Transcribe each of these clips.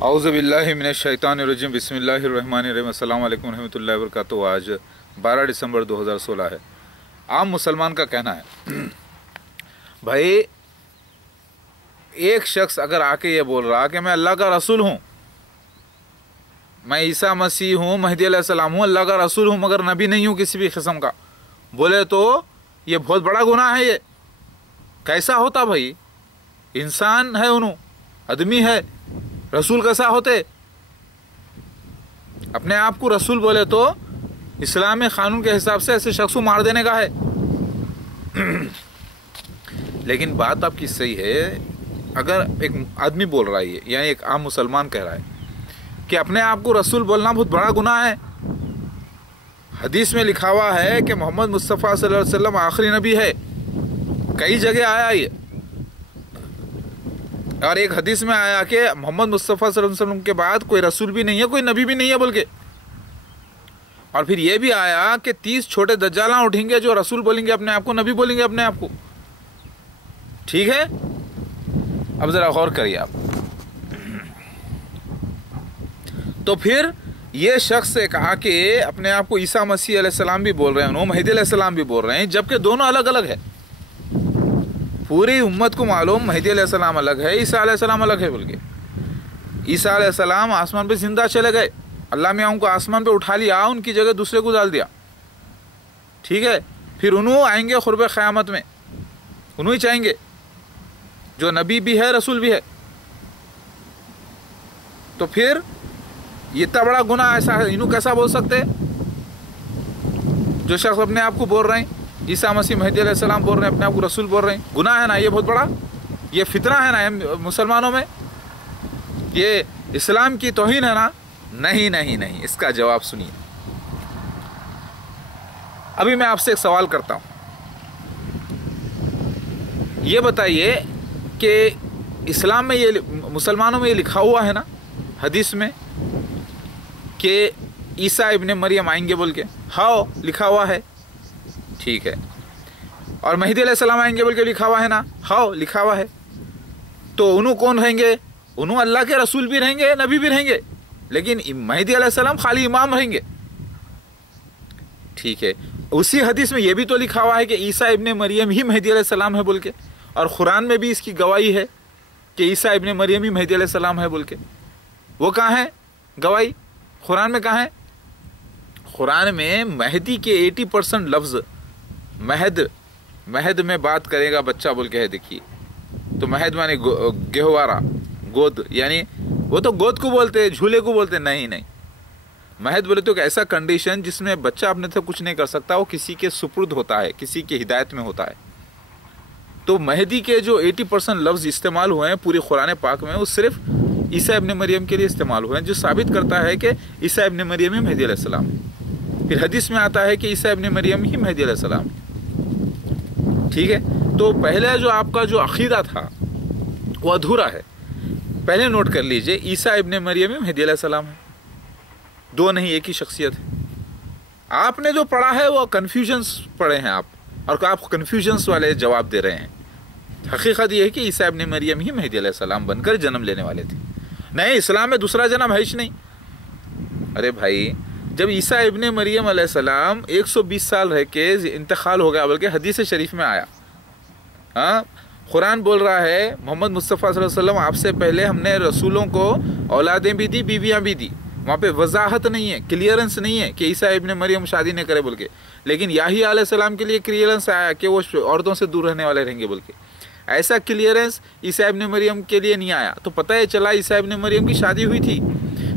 औज़ु बिल्लाहि मिनश शैतानिर रजीम बिस्मिल्लाहिर्रहमानिर्रहीम। अस्सलामु अलैकुम रहमतुल्लाहि व बरकातुहू। आज 12 दिसंबर 2016 है। आम मुसलमान का कहना है भाई, एक शख्स अगर आके ये बोल रहा कि मैं अल्लाह का रसूल हूँ, मैं ईसा मसीह हूँ, महदी अलैहिस्सलाम हूँ, अल्लाह का रसूल हूँ, मगर नबी नहीं हूँ किसी भी किस्म का, बोले तो ये बहुत बड़ा गुनाह है। ये कैसा होता भाई? इंसान है, उन्हों आदमी है, रसूल कैसा होते? अपने आप को रसूल बोले तो इस्लामी कानून के हिसाब से ऐसे शख्स को मार देने का है। लेकिन बात आपकी सही है। अगर एक आदमी बोल रहा है, यानी एक आम मुसलमान कह रहा है कि अपने आप को रसूल बोलना बहुत बड़ा गुनाह है। हदीस में लिखा हुआ है कि मोहम्मद मुस्तफ़ा सल्लल्लाहु अलैहि वसल्लम आखिरी नबी है। कई जगह आया ये, और एक हदीस में आया कि मोहम्मद मुस्तफ़ा सल्लल्लाहु अलैहि वसल्लम के बाद कोई रसूल भी नहीं है, कोई नबी भी नहीं है बोल के। और फिर ये भी आया कि 30 छोटे दज्जाला उठेंगे जो रसूल बोलेंगे अपने आप को, नबी बोलेंगे अपने आप को। ठीक है, अब जरा गौर करिए आप। तो फिर ये शख्स एक आके अपने आप को ईसा मसीह अलैहिस्सलाम भी बोल रहे हैं, महदी अलैहिस्सलाम भी बोल रहे हैं, जबकि दोनों अलग अलग है। पूरी उम्मत को मालूम महदी अलैहिस्सलाम अलग है, ईसा अलैहिस्सलाम अलग है बोल के। ईसा अलैहिस्सलाम आसमान पे जिंदा चले गए, अल्लाह मियाँ उनको आसमान पे उठा लिया, उनकी जगह दूसरे को डाल दिया। ठीक है, फिर उन्हों आएंगे खुर्ब क़यामत में, उन्हों ही चाहेंगे जो नबी भी है, रसूल भी है। तो फिर ये इतना बड़ा गुनाह ऐसा है, इन्हों कैसा बोल सकते? जो शख्स अपने आप को बोल रहे हैं ईसा मसीह महदी अलैहिस्सलाम बोल रहे हैं, अपने आप को रसूल बोल रहे हैं, गुनाह है ना ये बहुत बड़ा? ये फितना है ना मुसलमानों में? ये इस्लाम की तौहीन है ना? नहीं नहीं नहीं, इसका जवाब सुनिए। अभी मैं आपसे एक सवाल करता हूं, ये बताइए कि इस्लाम में ये, मुसलमानों में ये लिखा हुआ है ना हदीस में कि ईसा इब्ने मरियम आएंगे बोल के? हाँ, लिखा हुआ है। ठीक है। और महदी अलैहिस्सलाम आएंगे बोल के लिखा हुआ है ना? हाँ, लिखा हुआ है। तो उन्हों कौन रहेंगे? उन्हों अल्लाह के रसूल भी रहेंगे, नबी भी रहेंगे, लेकिन महदी अलैहिस्सलाम खाली इमाम रहेंगे। ठीक है, उसी हदीस में यह भी तो लिखा हुआ है कि ईसा इब्ने मरियम ही महदी अलैहिस्सलाम है बोल के, और कुरान में भी इसकी गवाही है कि ईसा इब्ने मरियम ही महदी अलैहिस्सलाम है बोल के। वो कहाँ है गवाही? कुरान में कहाँ है? कुरान में महदी के 80% लफ्ज़ महद में बात करेगा बच्चा बोल के है। देखिए, तो महद माने गेहवारा, गोद, यानी वो तो गोद को बोलते हैं, झूले को बोलते हैं। नहीं नहीं, महद बोले तो ऐसा कंडीशन जिसमें बच्चा अपने से कुछ नहीं कर सकता, वो किसी के सुपुर्द होता है, किसी के हिदायत में होता है। तो महदी के जो 80% लफ्ज़ इस्तेमाल हुए हैं पूरी कुरान पाक में, वो सिर्फ ईसा इब्ने मरियम के लिए इस्तेमाल हुए हैं, जो साबित करता है कि ईसा इब्ने मरियम ही महदी अलैहिस्सलाम है। फिर हदीस में आता है कि ईसा इब्ने मरियम ही महदी अलैहिस्सलाम है। ठीक है, तो पहले जो आपका जो अकीदा था वो अधूरा है। पहले नोट कर लीजिए, ईसा इब्ने मरियम ही महदी अलैहिस्सलाम है, दो नहीं, एक ही शख्सियत है। आपने जो पढ़ा है वो कन्फ्यूजन्स पढ़े हैं आप, और आप कन्फ्यूजन्स वाले जवाब दे रहे हैं। हकीकत ये है कि ईसा इब्ने मरियम ही महदी अलैहिस्सलाम बनकर जन्म लेने वाले थे। नहीं, इस्लाम में दूसरा जन्म है ही नहीं। अरे भाई, जब ईसा इब्ने मरियम अलैहिस्सलाम 120 साल रह के इंतकाल हो गया, बल्कि हदीस शरीफ में आया, हाँ, कुरान बोल रहा है मोहम्मद मुस्तफ़ा सल्लल्लाहु अलैहि वसल्लम आपसे पहले हमने रसूलों को औलादें भी दी, बीवियाँ भी दी। वहाँ पे वजाहत नहीं है, क्लियरेंस नहीं है कि ईसा इब्ने मरियम शादी नहीं करे बोल के। लेकिन याहिया अलैहिस्सलाम के लिए क्लियरेंस आया कि वो औरतों से दूर रहने वाले रहेंगे बोल के। ऐसा क्लियरेंस ईसा इब्ने मरियम के लिए नहीं आया। तो पता है चला ईसा इब्ने मरियम की शादी हुई थी,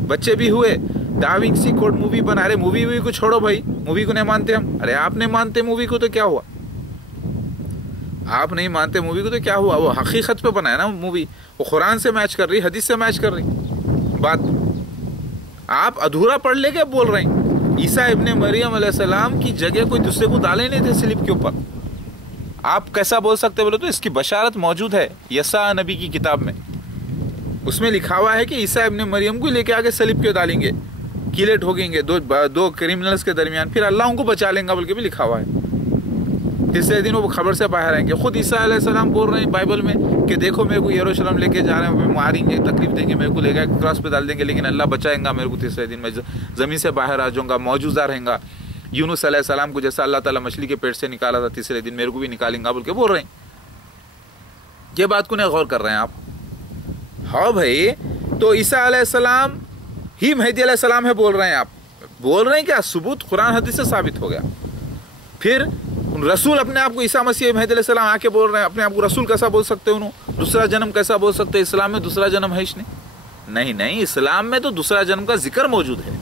बच्चे भी हुए। दा विंची कोड मूवी बना रहे, मूवी को छोड़ो भाई, मूवी को नहीं मानते हम। अरे आप नहीं मानते मूवी को तो क्या हुआ? आप नहीं मानते मूवी को तो क्या हुआ? वो हकीकत पे बनाया ना मूवी, वो कुरान से मैच कर रही, हदीस से मैच कर रही बात। आप अधूरा पढ़ लेके बोल रहे हैं ईसा इब्ने मरियम अलैहिस्सलाम की जगह कोई दूसरे को डाले नहीं थे स्लिप के ऊपर। आप कैसा बोल सकते बोले? तो इसकी बशारत मौजूद है यसा नबी की किताब में, उसमें लिखा हुआ है कि ईसा इब्ने मरियम को लेके आगे सलीब क्यों डालेंगे, कीले ठोकेंगे दो क्रिमिनल्स के दरमियान, फिर अल्लाह उनको बचा लेगा बोल के भी लिखा हुआ है। तीसरे दिन वो खबर से बाहर आएंगे। खुद ईसा अलैहिस्सलाम बोल रहे हैं बाइबल में कि देखो मेरे को यरूशलेम लेके जा रहे हैं, मारेंगे, तकलीफ देंगे, मेरे को लेकर क्रॉस पे डाल देंगे, लेकिन अल्लाह बचाएंगा मेरे को, तीसरे दिन मैं ज़मीन से बाहर आ जाऊँगा, मौजूदा रहेगा। यूनुस अलैहिस्सलाम को जैसा अल्लाह ताला मछली के पेट से निकाला था, तीसरे दिन मेरे को भी निकालेंगा बोल के बोल रहे हैं। ये बात को नहीं गौर कर रहे हैं आप? हाँ भाई, तो ईसा अलैहिस्सलाम ही मेहदी अलैहिस्सलाम है बोल रहे हैं आप। बोल रहे हैं क्या? सबूत कुरान हदीस से साबित हो गया। फिर रसूल अपने आप को ईसा मसीह मेहदी अलैहिस्सलाम आके बोल रहे हैं, अपने आप को रसूल कैसा बोल सकते हो? उन्होंने दूसरा जन्म कैसा बोल सकते? इस्लाम में दूसरा जन्म है इसने? नहीं नहीं, इस्लाम में तो दूसरा जन्म का जिक्र मौजूद है।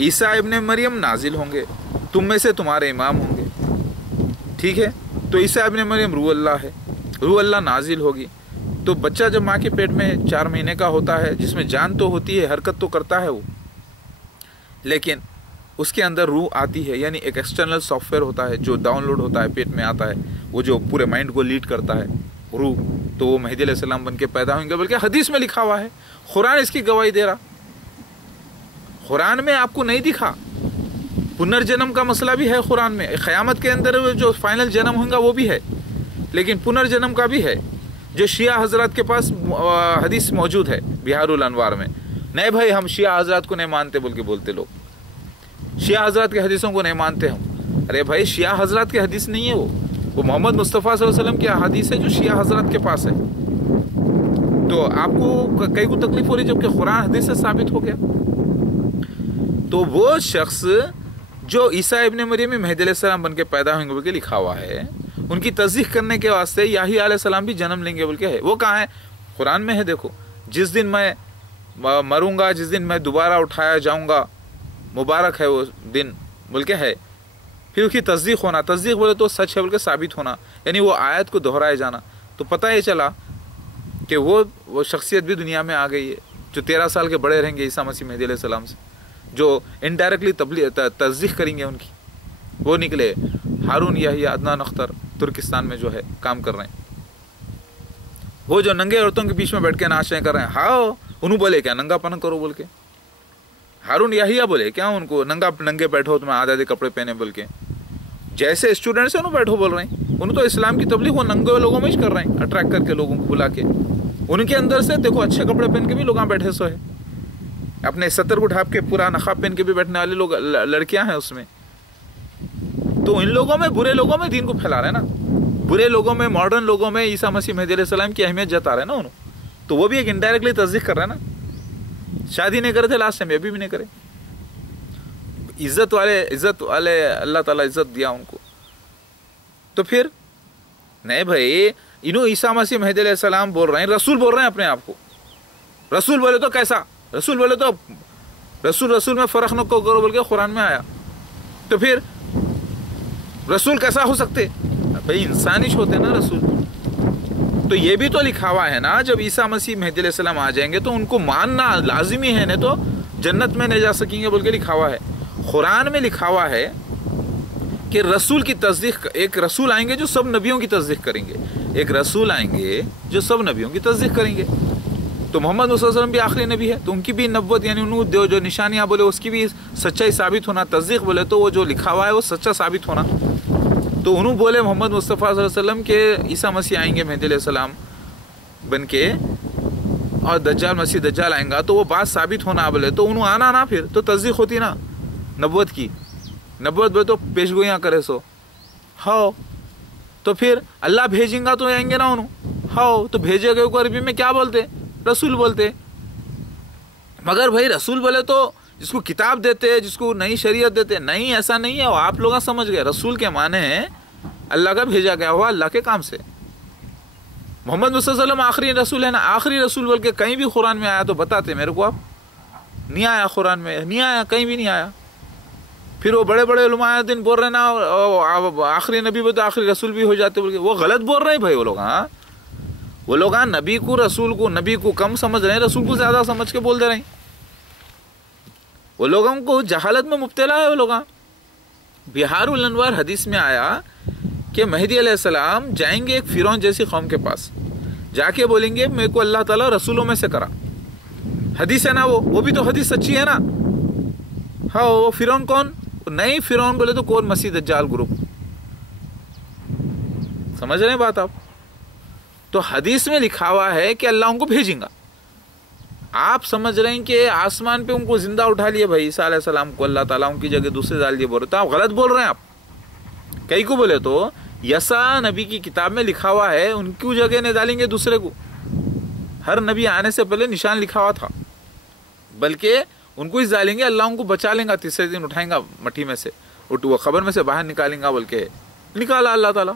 ईसा इब्ने मरियम नाजिल होंगे, तुम में से तुम्हारे इमाम होंगे, ठीक है? तो ईसा इब्ने मरियम रूह अल्लाह है, रूह अल्लाह नाजिल होगी। तो बच्चा जब माँ के पेट में 4 महीने का होता है, जिसमें जान तो होती है, हरकत तो करता है वो, लेकिन उसके अंदर रूह आती है, यानी एक एक्सटर्नल सॉफ्टवेयर होता है जो डाउनलोड होता है, पेट में आता है, वो जो पूरे माइंड को लीड करता है रूह। तो वो मेहदी अलैहिस्सलाम बन के पैदा होंगे, बल्कि हदीस में लिखा हुआ है, कुरान इसकी गवाही दे रहा। कुरान में आपको नहीं दिखा, पुनर्जन्म का मसला भी है कुरान में, क़यामत के अंदर जो फाइनल जन्म होगा वो भी है, लेकिन पुनर्जन्म का भी है, जो शिया हजरत के पास हदीस मौजूद है बिहारुल अनवार में। नहीं भाई, हम शिया हजरत को नहीं मानते बोल के बोलते लोग, शिया हजरत के हदीसों को नहीं मानते हम। अरे भाई, शिया हजरत के हदीस नहीं है वो मोहम्मद मुस्तफ़ा सल्लल्लाहु अलैहि वसल्लम की हदीस है जो शिया हजरत के पास है। तो आपको कई को तकलीफ हो रही जबकि कुरान हदीस से साबित हो गया। तो वो शख्स जो ईसा इब्ने मरियम में मेहदी अलैहिस्सलाम बन के पैदा होंगे बोल के लिखा हुआ है, उनकी तस्दीक करने के वास्ते याहिया अलैहिस्सलाम भी जन्म लेंगे बोल के है। वो कहाँ है? कुरान में है। देखो, जिस दिन मैं मरूंगा, जिस दिन मैं दोबारा उठाया जाऊंगा, मुबारक है वो दिन बोल के है। फिर उसकी तस्दीक होना, तस्दीक बोले तो सच है बोल के साबित होना, यानी वो आयत को दोहराया जाना। तो पता ये चला कि वो शख्सियत भी दुनिया में आ गई है जो 13 साल के बड़े रहेंगे ईसा मसीह मेहदी अलैहिस्सलाम से, जो इनडायरेक्टली तस्दीक करेंगे उनकी। वो निकले हारून याहिया अदनान अख्तर, तुर्किस्तान में जो है काम कर रहे हैं। वो जो नंगे औरतों के बीच में बैठ के नाचें कर रहे हैं, हाँ, उन्होंने बोले क्या नंगापन करो बोल के? हारून याहिया बोले क्या उनको नंगे बैठो, तुम्हें आधे कपड़े पहने बोल के? जैसे स्टूडेंट्स हैं उन्होंने बैठो बोल रहे हैं, उन्होंने तो इस्लाम की तबलीग वो नंगे लोगों में ही कर रहे हैं, अट्रैक्ट करके लोगों को बुला के। उनके अंदर से देखो अच्छे कपड़े पहन के भी लोग बैठे सो है, अपने सत्तर को ढाप के पूरा नकाब पहन के भी बैठने वाले लोग, लड़कियां हैं उसमें। तो इन लोगों में, बुरे लोगों में दीन को फैला रहे हैं ना, बुरे लोगों में, मॉडर्न लोगों में ईसा मसीह मेहदी अलैहिस्सलाम की अहमियत जता रहे हैं ना उन्होंने। तो वो भी एक इनडायरेक्टली तस्दीक कर रहे हैं ना। शादी नहीं करे थे लास्ट टाइम, अभी भी नहीं करे। इज्जत वाले अल्लाह ताला इज्जत दिया उनको। तो फिर नहीं भाई, इन्हों ईसा मसीह मेहदी अलैहिस्सलाम बोल रहे हैं, रसूल बोल रहे हैं अपने आप को। रसूल बोले तो कैसा? रसूल बोले तो रसूल में फ़र्क न करो बोल के कुरान में आया। तो फिर रसूल कैसा हो सकते? भाई इंसानिश होते ना रसूल। तो ये भी तो लिखा हुआ है ना, जब ईसा मसीह मेहदी अलैहिस्सलाम आ जाएंगे तो उनको मानना लाजिमी है, नहीं तो जन्नत में नहीं जा सकेंगे बोल के लिखा हुआ है। कुरान में लिखा हुआ है कि रसूल की तस्दीक, एक रसूल आएंगे जो सब नबियों की तस्दीक करेंगे, एक रसूल आएंगे जो सब नबियों की तस्दीक करेंगे। तो मोहम्मद वसल्लम भी आखिरी नबी है, तो उनकी भी नब्वत यानी उन्होंने जो निशानियाँ बोले उसकी भी सच्चाई साबित होना, तस्दीक बोले तो वो जो लिखा हुआ है वो सच्चा साबित होना। तो उन्होंने बोले मोहम्मद मुस्तफ़ा सल्लल्लाहु अलैहि वसल्लम के ईसा मसीह आएंगे मेहदी अलैहिस्सलाम बन के, और दज्जाल मसीह दज्जाल आएंगा, तो वो बात साबित होना बोले तो उन्होंने आना ना, फिर तो तस्दीक होती ना नब्वत की। नब्वत बोले तो पेशगोइयाँ करे सो हाँ, तो फिर अल्लाह भेजेंगा तो आएंगे ना उन्होंने, हाँ, तो भेजेगा को अरबी में क्या बोलते? रसूल बोलते। मगर भाई रसूल बोले तो जिसको किताब देते, जिसको नई शरीयत देते, नहीं, ऐसा नहीं है। आप लोग समझ गए, रसूल के माने हैं अल्लाह का भेजा गया हुआ अल्लाह के काम से। मोहम्मद मुस्तफ़ा सल्लल्लाहु अलैहि वसल्लम आखिरी रसूल है ना, आखिरी रसूल बोल के कहीं भी कुरान में आया तो बताते मेरे को आप। नहीं आया कुरान में, नहीं आया, कहीं भी नहीं आया। फिर वो बड़े बड़े उलमा दिन बोल रहे ना आखिरी नबी बोलते आखिरी रसूल भी हो जाते बोल के, वो गलत बोल रहे हैं भाई वो लोग। हाँ, वो लोग हाँ नबी को, रसूल को, नबी को कम समझ रहे हैं, रसूल को ज़्यादा समझ के बोल दे रहे हैं। वो लोगों को जहालत में मुब्तला है वो लोग। बिहारुल अनवार हदीस में आया कि मेहदी अलैहिस्सलाम जाएंगे एक फिरौन जैसी कौम के पास, जाके बोलेंगे मेरे को अल्लाह ताला रसूलों में से करा। हदीस है ना, वो भी तो हदीस सच्ची है ना। हाँ, वो फिरौन कौन? नहीं, फिरौन बोले तो कौन? मसीह दज्जाल ग्रुप। سمجھ رہے ہیں بات آپ؟ تو حدیث میں لکھا ہوا ہے کہ اللہ ان کو بھیجیں گا. آپ سمجھ رہے ہیں کہ آسمان پہ ان کو زندہ اٹھا لیے بھائی عیسیٰ علیہ السلام کو اللہ تعالیٰ ان کی جگہ دوسرے ڈال دیے، بول رہے تو آپ غلط بول رہے ہیں. آپ کئی کو بولے تو یسا نبی کی کتاب میں لکھا ہوا ہے ان کی جگہ نہیں ڈالیں گے دوسرے کو. ہر نبی آنے سے پہلے نشان لکھا ہوا تھا، بلکہ ان کو اس ڈالیں گے، اللہ ان کو بچا لیں گا، تیسرے دن اٹھائیں گا مٹھی میں سے، وہ خبر میں سے باہر نکالیں گا، بول کے نکالا اللہ تعالیٰ.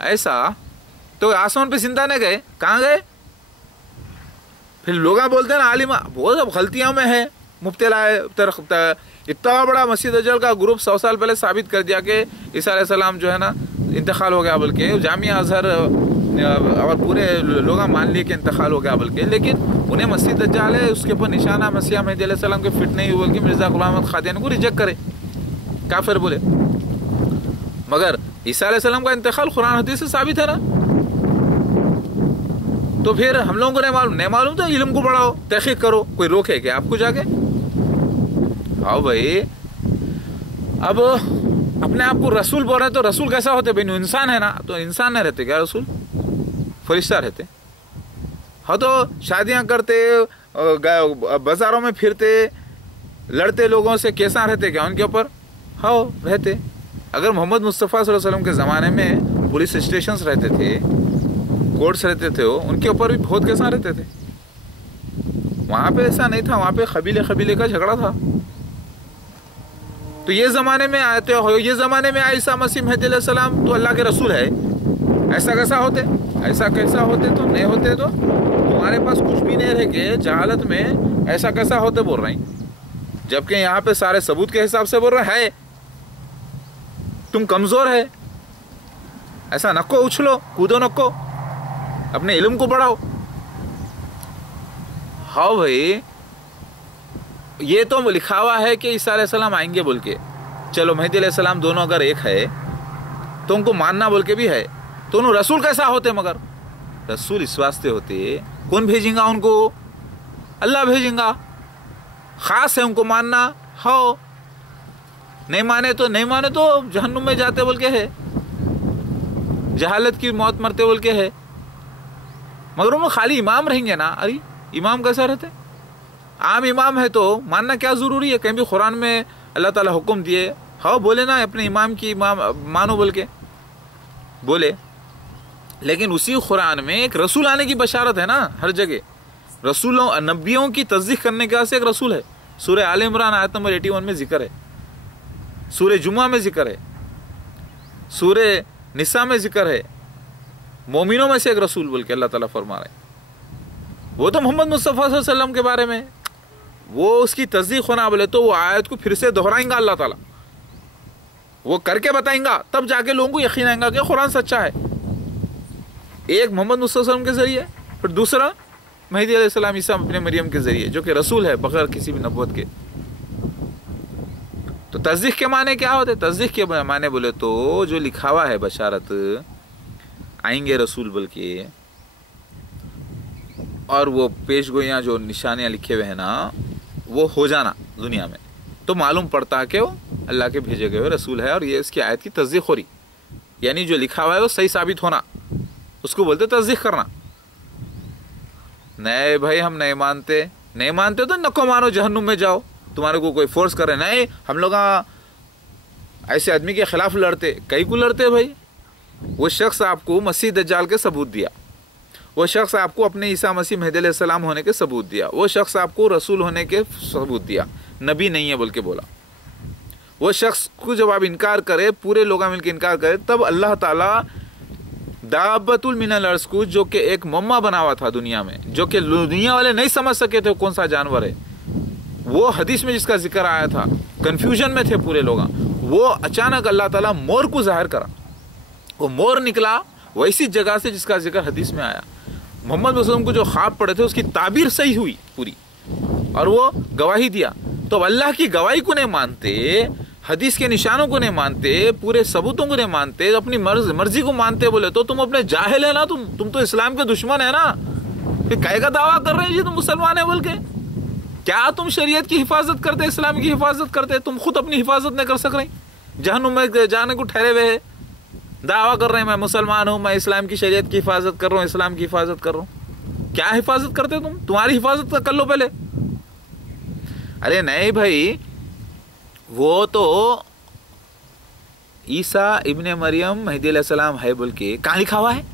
ایسا تو آسمان پہ زندہ نہیں گئے، کہاں گئے؟ پھر لوگ بولتے ہیں نا عالم وہ سب غلطیاں میں ہے، مبتلا ہے. اتنا بڑا مسیح دجال کا گروپ 100 سال پہلے ثابت کر دیا کہ عیسیٰ علیہ السلام جو ہے نا انتقال ہو گیا بول کے، جامعہ ازہر اور پورے لوگ مان لیے کہ انتقال ہو گیا بول کے، لیکن انہیں مسیح دجال ہے اس کے اوپر نشانہ مسیح مہدی علیہ السلام کے فٹ نہیں ہوئے کہ مرزا غلام احمد قادیانی کو ریجیکٹ کرے، کافر بولے. مگر عیسیٰ علیہ السلام کا انتقال قرآن حدیث سے ثابت ہے نا. تو پھر ہم لوگوں کو نہیں معلوم تو علم کو بڑھاؤ، تحقیق کرو، کوئی روکے کہ آپ کو جا کے آؤ بھائی. اب اپنے آپ کو رسول بول رہے ہیں تو رسول کیسا ہوتے بھائی؟ انسان ہے نا، تو انسان نہیں رہتے کیا رسول؟ فرشتہ رہتے. ہاں تو شادیاں کرتے، بازاروں میں پھرتے، لڑتے لوگوں سے، کیسا رہتے کیا ان کے اوپر؟ ہاں رہتے. اگر محمد مصطفیٰ صلی اللہ علیہ وسلم کے زمانے میں پولیس اسٹیشنز رہتے تھے، کورٹس رہتے تھے، ان کے اوپر بھی بہت کیسا رہتے تھے. وہاں پہ ایسا نہیں تھا، وہاں پہ قبیلے کا جھگڑا تھا. تو یہ زمانے میں آتے ہو، یہ زمانے میں عیسیٰ مسیح مہدی علیہ السلام تو اللہ کے رسول ہے، ایسا کیسا ہوتے؟ ایسا کیسا ہوتے تو نہیں ہوتے تو تمہارے پاس کچھ بھی نہیں رہ کے جہالت میں ایسا کیسا ہوتے بول رہے ہیں، جبکہ یہاں پہ سارے ثبوت کے حساب سے بول رہے ہیں تم کمزور ہے. ایسا نکو اچھلو کودو نکو، اپنے علم کو بڑھاؤ. ہاں بھائی یہ تو لکھا ہوا ہے کہ عیسیٰ علیہ السلام آئیں گے بول کے، چلو مہدی علیہ السلام دونوں اگر ایک ہے تو ان کو ماننا بول کے بھی ہے، تو انہوں رسول کیسا ہوتے؟ مگر رسول اس واسطے ہوتے، کون بھیجیں گا ان کو؟ اللہ بھیجیں گا. خاص ہے ان کو ماننا. ہاں نہیں مانے تو جہنم میں جاتے بول کے ہے، جہالت کی موت مرتے بول کے ہے. مگر وہ خالی امام رہیں گے نا. ارے امام کیسا رہتے؟ عام امام ہے تو ماننا کیا ضروری ہے؟ کہیں بھی قرآن میں اللہ تعالیٰ حکم دیے، ہاں بولے نا اپنے امام کی مانو بول کے بولے. لیکن اسی قرآن میں ایک رسول آنے کی بشارت ہے نا ہر جگہ. رسولوں نبیوں کی تصدیق کرنے کے واسطے ایک رسول ہے. سورہ آل عمران آیت نمبر 81 میں ذکر ہے، سورہ جمعہ میں ذکر ہے، سورہ نساء میں ذکر ہے. مومنوں میں سے ایک رسول بول کے اللہ تعالیٰ فرما رہے ہیں. وہ تو محمد مصطفیٰ صلی اللہ علیہ وسلم کے بارے میں وہ اس کی تصدیق ہونا بولے تو وہ آیت کو پھر سے دہرائیں گا اللہ تعالیٰ، وہ کر کے بتائیں گا، تب جا کے لوگوں کو یقین آئے گا کہ قرآن سچا ہے. ایک محمد مصطفیٰ صلی اللہ علیہ وسلم کے ذریعے، پھر دوسرا مہدی علیہ السلام عیسیٰ اپنے مریم کے ذریعے جو کہ رسول ہے بغیر کسی بھی نبوت کے. تو تصدیق کے معنی کیا ہوتے؟ تصدیق کے معنی بولے تو جو لکھا ہوا ہے بشارت آئیں گے رسول بول کے، اور وہ پیش گوئیاں جو نشانیاں لکھے ہوئے ہیں نا وہ ہو جانا دنیا میں، تو معلوم پڑتا کہ وہ اللہ کے بھیجے گئے رسول ہے، اور یہ اس کی آیت کی تصدیق ہو رہی. یعنی جو لکھا ہوا ہے وہ صحیح ثابت ہونا، اس کو بولتے تصدیق کرنا. نہیں بھائی ہم نہیں مانتے تو نکو مانو، جہنم میں جاؤ. تمہارے کو کوئی فورس کرے نہیں ہم لوگ ایسے آدمی کے خلاف لڑتے، کئی کو لڑتے بھائی؟ وہ شخص آپ کو مسیح دجال کے ثبوت دیا، وہ شخص آپ کو اپنے عیسیٰ مسیح مہدی علیہ السلام ہونے کے ثبوت دیا، وہ شخص آپ کو رسول ہونے کے ثبوت دیا، نبی نہیں ہے بول کے بولا. وہ شخص کو جب آپ انکار کرے، پورے لوگ مل کے انکار کرے، تب اللہ تعالیٰ دابت من الارض کو، جو کہ ایک مما بنا ہوا تھا دنیا میں، جو کہ دنیا والے نہیں سمجھ سکے تھے کون سا جانور ہے، وہ حدیث میں جس کا ذکر آیا تھا، کنفیوژن میں تھے پورے لوگ، وہ اچانک اللہ تعالیٰ مور کو ظاہر کرا. وہ مور نکلا ویسی جگہ سے جس کا ذکر حدیث میں آیا. محمد وسلم کو جو خواب پڑے تھے اس کی تعبیر صحیح ہوئی پوری، اور وہ گواہی دیا. تو اب اللہ کی گواہی کو نہیں مانتے، حدیث کے نشانوں کو نہیں مانتے، پورے ثبوتوں کو نہیں مانتے، اپنی مرضی کو مانتے بولے تو تم اپنے جاہل ہے نا. تم تو اسلام کے دشمن ہے نا. پھر کہے کا دعویٰ کر رہے ہیں جی تم مسلمان ہیں بول کے؟ کیا تم شریعت کی حفاظت کرتے، اسلام کی حفاظت کرتے؟ تم خود اپنی حفاظت نہیں کر سک رہے، جہنم میں جانے کو ٹھہرے ہوئے ہیں. दावा कर रहे हैं मैं मुसलमान हूँ, मैं इस्लाम की शरीयत की हिफाजत कर रहा हूँ, इस्लाम की हिफाजत कर रहा हूँ। क्या हिफाजत करते हो तुम? तुम्हारी हिफाजत कर लो पहले। अरे नहीं भाई, वो तो ईसा इब्ने मरियम महदी अलैहिस्सलाम है बोल के कहाँ लिखा हुआ है?